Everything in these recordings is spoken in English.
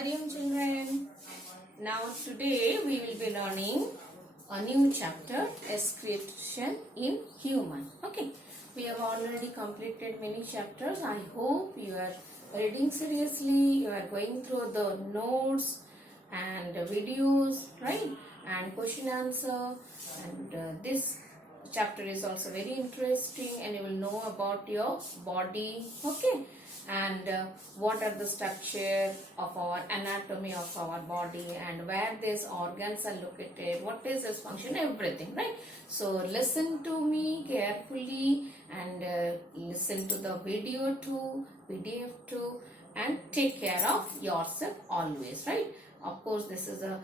Hariom children. Now today we will be learning a new chapter, Escalation in Human. Okay, we have already completed many chapters. I hope you are reading seriously, you are going through the notes and videos, right? And question answer, and this chapter is also very interesting, and you will know about your body, okay, and what are the structure of our anatomy of our body and where these organs are located, what is its function, everything, right? So listen to me carefully and listen to the video too, PDF too, and take care of yourself always, right? Of course, this is a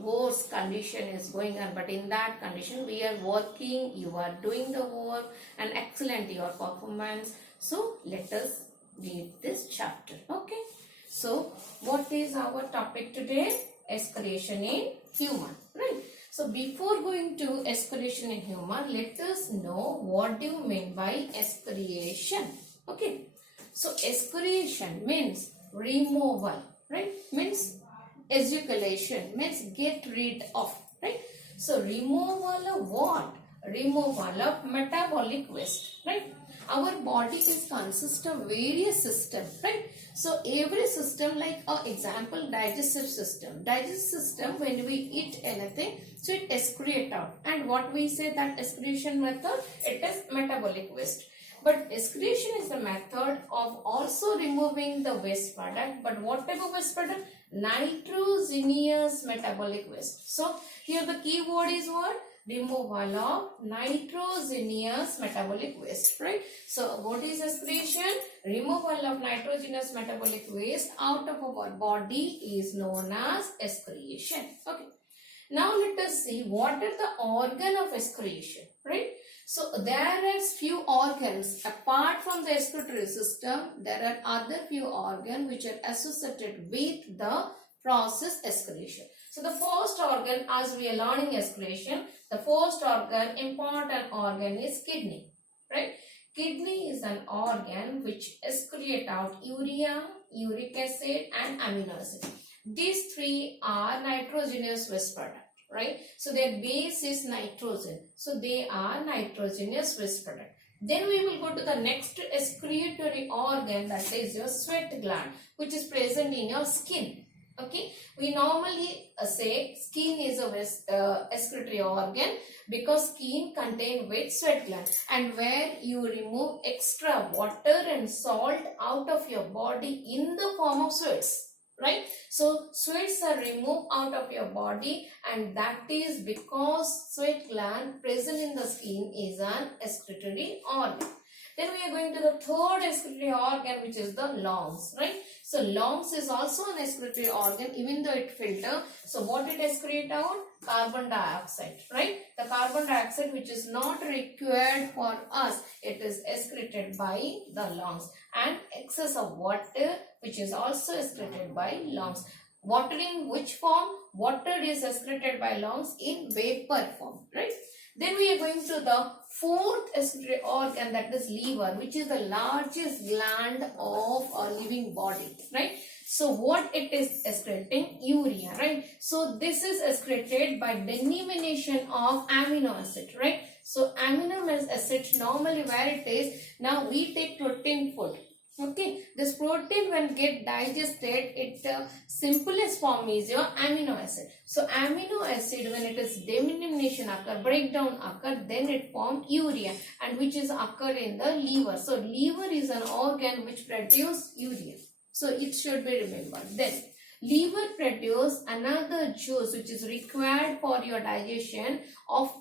worse condition is going on, but in that condition we are working, you are doing the work, and excellent your performance. So let us read this chapter. Okay, so what is our topic today? Escalation in human, right? So before going to escalation in human, let us know what do you mean by escalation. Okay, so escalation means removal, right? Means escalation means get rid of, right? So removal of what? Removal of metabolic waste, right? Our body is consist of various systems, right? So every system, like example, digestive system. Digestive system, when we eat anything, so it excrete out. And what we say that excretion method, it is metabolic waste. But excretion is the method of also removing the waste product. But what type of waste product? Nitrogenous metabolic waste. So here the key word is what? Removal of nitrogenous metabolic waste, right? So what is excretion? Removal of nitrogenous metabolic waste out of our body is known as excretion. Okay. Now let us see what are the organ of excretion, right? So there are few organs apart from the excretory system. There are other few organs which are associated with the process excretion. So the first organ, as we are learning excretion, the first organ, important organ is kidney, right? Kidney is an organ which excrete out urea, uric acid and amino acid. These three are nitrogenous waste product, right? So their base is nitrogen. So they are nitrogenous waste product. Then we will go to the next excretory organ, that is your sweat gland, which is present in your skin. Okay, we normally say skin is a excretory organ because skin contains wet sweat gland, and where you remove extra water and salt out of your body in the form of sweats, right? So sweats are removed out of your body, and that is because sweat gland present in the skin is an excretory organ. Then we are going to the third excretory organ, which is the lungs, right? So lungs is also an excretory organ, even though it filter. So what it excrete out? Carbon dioxide, right? The carbon dioxide which is not required for us, it is excreted by the lungs. And excess of water which is also excreted by lungs. Water in which form? Water is excreted by lungs in vapor form, right? Then we are going to the fourth excretory organ, that is liver, which is the largest gland of a living body, right? So what it is excreting? Urea, right? So this is excreted by denomination of amino acid, right? So amino acid normally where it is, now we take protein food. Okay, this protein when get digested, its simplest form is your amino acid. So amino acid when it is denomination occur, breakdown occur, then it form urea, and which is occur in the liver. So liver is an organ which produce urea. So it should be remembered. Then liver produce another juice which is required for your digestion of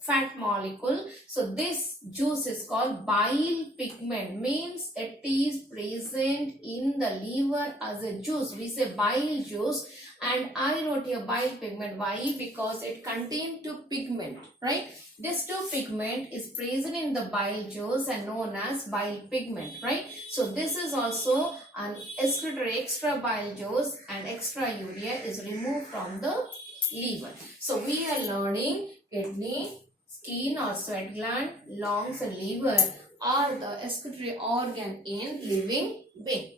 fat molecule. So this juice is called bile pigment, means it is present in the liver as a juice. We say bile juice, and I wrote here bile pigment. Why? Because it contains two pigment, right? This two pigment is present in the bile juice and known as bile pigment, right? So this is also an excretory extra bile juice, and extra urea is removed from the liver. So we are learning kidney, skin or sweat gland, lungs and liver are the excretory organ in living being.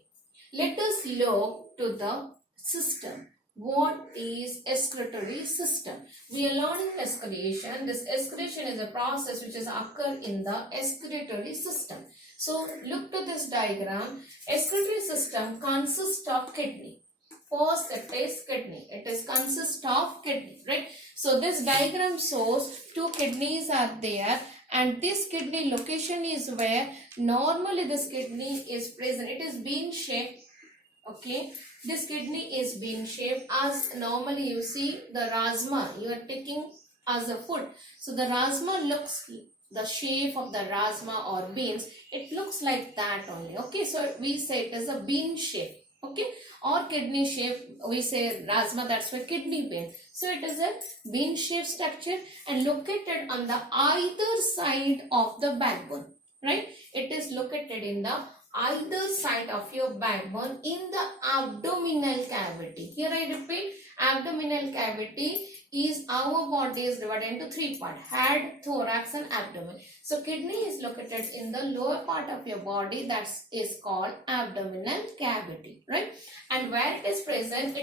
Let us look to the system. What is excretory system? We are learning escalation. This escalation is a process which is occur in the excretory system. So look to this diagram. Excretory system consists of kidney. First it is kidney. It is consist of kidney, right? So this diagram shows two kidneys are there, and this kidney location is where normally this kidney is present. It is bean shaped. Okay, this kidney is bean shaped, as normally you see the rajma you are taking as a food. So the rajma looks, the shape of the rajma or beans, it looks like that only. Okay, so we say it is a bean shape. Okay, or kidney shape, we say rajma, that's why kidney bean. So it is a bean shaped structure and located on the either side of the backbone, right? It is located in the either side of your backbone in the abdominal cavity. Here I repeat, abdominal cavity is our body is divided into three parts: head, thorax and abdomen. So kidney is located in the lower part of your body, that is called abdominal cavity, right? And where it is present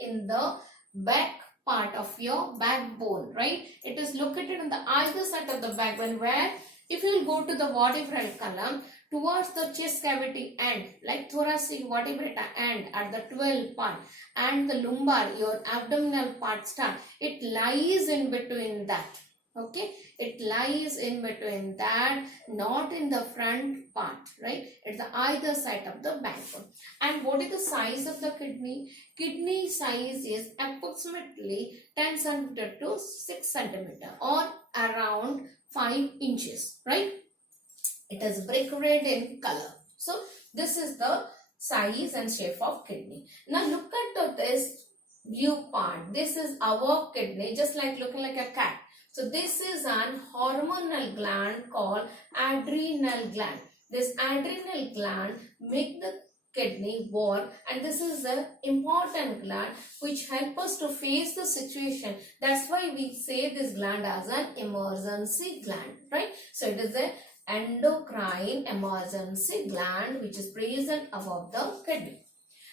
in the back part of your backbone, right? It is located on the either side of the backbone, where if you will go to the vertebral column towards the chest cavity end, like thoracic vertebrata end at the 12 part, and the lumbar, your abdominal part start, it lies in between that. Okay, it lies in between that, not in the front part, right? It's the either side of the backbone. And what is the size of the kidney? Kidney size is approximately 10 centimeter to 6 centimeter or around 5 inches, right? It is brick red in color. So this is the size and shape of kidney. Now look at this blue part. This is our kidney, just like looking like a cat. So this is an hormonal gland called adrenal gland. This adrenal gland make the kidney work, and this is an important gland which help us to face the situation. That's why we say this gland as an emergency gland, right? So it is a endocrine emergency gland which is present above the kidney.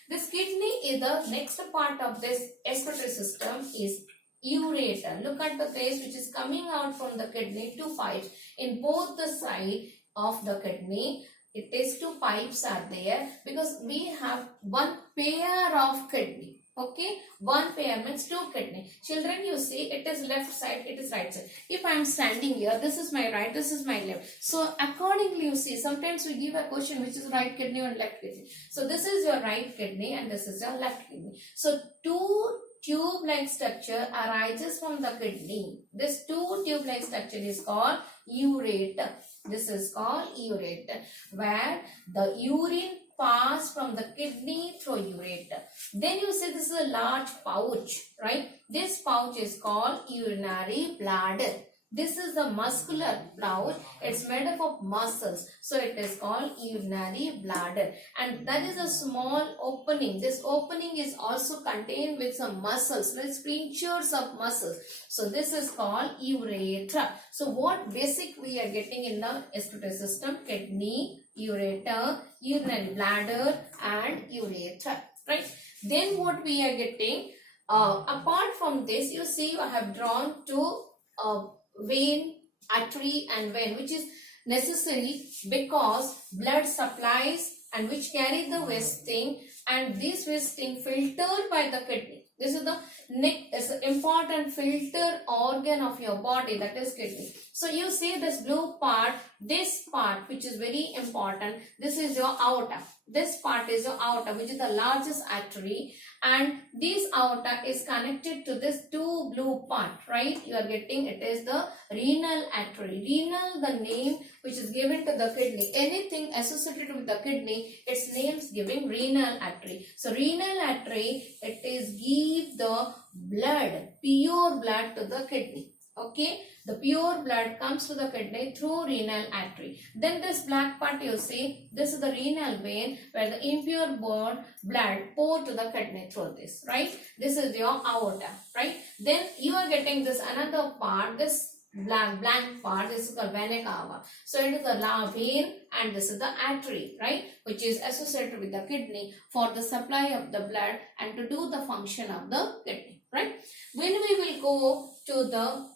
This kidney is the next part of this excretory system is ureter. Look at the place which is coming out from the kidney, two pipes in both the side of the kidney. It is two pipes are there because we have one pair of kidney. Okay, one pair means two kidney. Children, you see it is left side, it is right side. If I am standing here, this is my right, this is my left. So accordingly, you see, sometimes we give a question which is right kidney or left kidney. So this is your right kidney and this is your left kidney. So two tube-like structure arises from the kidney. This two tube-like structure is called ureter. This is called ureter, where the urine pass from the kidney through ureter. Then you see this is a large pouch, right? This pouch is called urinary bladder. This is the muscular pouch. It's made up of muscles. So it is called urinary bladder. And that is a small opening. This opening is also contained with some muscles, like sprintures of muscles. So this is called urethra. So what basic we are getting in the excretory system? Kidney, ureter, urinary bladder and urethra, right? Then what we are getting, apart from this, you see I have drawn two vein, artery and vein, which is necessary because blood supplies and which carry the wasting, and this wasting filtered by the kidney. This is the is an important filter organ of your body, that is kidney. So you see this blue part, this part which is very important, this is your aorta. This part is your aorta, which is the largest artery, and this aorta is connected to this two blue part, right? You are getting, it is the renal artery. Renal, the name which is given to the kidney. Anything associated with the kidney, its name is giving renal artery. So renal artery, it is give the blood, pure blood to the kidney. Okay, the pure blood comes to the kidney through renal artery. Then this black part you see, this is the renal vein where the impure blood pour to the kidney through this, right? This is your aorta, right? Then you are getting this another part, this blank part. This is the vena cava. So it is the vein and this is the artery, right, which is associated with the kidney for the supply of the blood and to do the function of the kidney, right. When we will go to the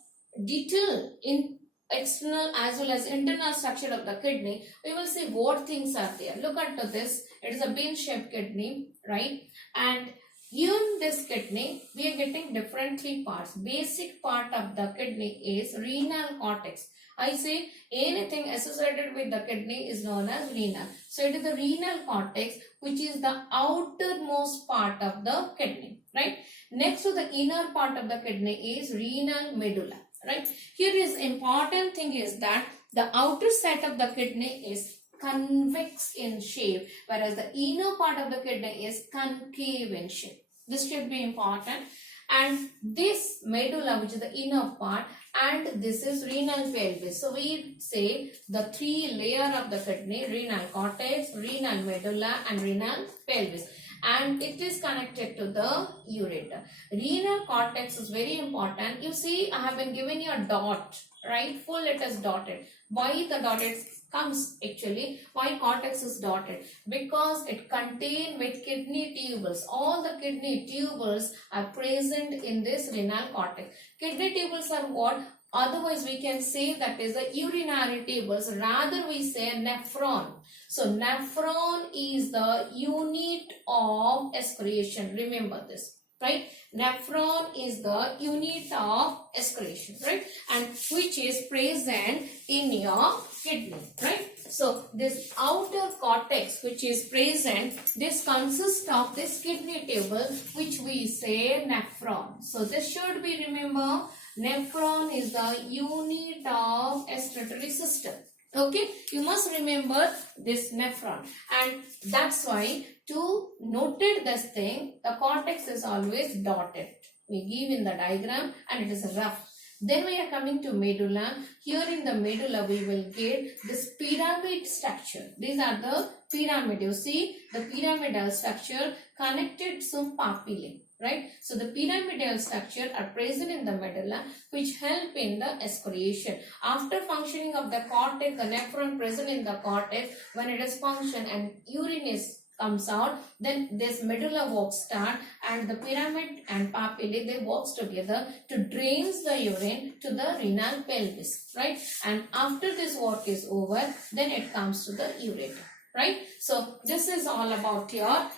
detail in external as well as internal structure of the kidney, we will see what things are there. Look at this. It is a bean-shaped kidney, right? And in this kidney, we are getting different three parts. Basic part of the kidney is renal cortex. I say anything associated with the kidney is known as renal. So it is the renal cortex, which is the outermost part of the kidney, right? Next to the inner part of the kidney is renal medulla, right. Here is important thing is that the outer side of the kidney is convex in shape, whereas the inner part of the kidney is concave in shape. This should be important. And this medulla, which is the inner part, and this is renal pelvis. So we say the three layer of the kidney: renal cortex, renal medulla, and renal pelvis. And it is connected to the ureter. Renal cortex is very important. You see, I have been giving you a dot, right? Full letters dotted. Why the dotted comes actually? Why cortex is dotted? Because it contains with kidney tubules. All the kidney tubules are present in this renal cortex. Kidney tubules are what? Otherwise, we can say that is the urinary tubules. Rather, we say nephron. So, nephron is the unit of excretion. Remember this, right? Nephron is the unit of excretion, right? And which is present in your kidney, right? So, this outer cortex which is present, this consists of this kidney tubule which we say nephron. So, this should be remember. Nephron is the unit of excretory system. Okay, you must remember this nephron, and that's why to notate this thing, the cortex is always dotted. We give in the diagram and it is rough. Then we are coming to medulla. Here in the medulla we will get this pyramid structure. These are the pyramid. You see the pyramidal structure connected to papillae. Right, so the pyramidal structure are present in the medulla which help in the excretion. After functioning of the cortex, the nephron present in the cortex, when it is function and urine is comes out, then this medulla work start and the pyramid and papillae they works together to drains the urine to the renal pelvis, right? And after this work is over, then it comes to the ureter, right? So this is all about your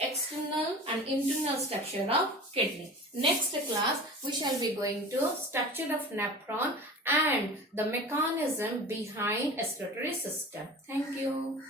external and internal structure of kidney. Next class we shall be going to structure of nephron and the mechanism behind excretory system. Thank you.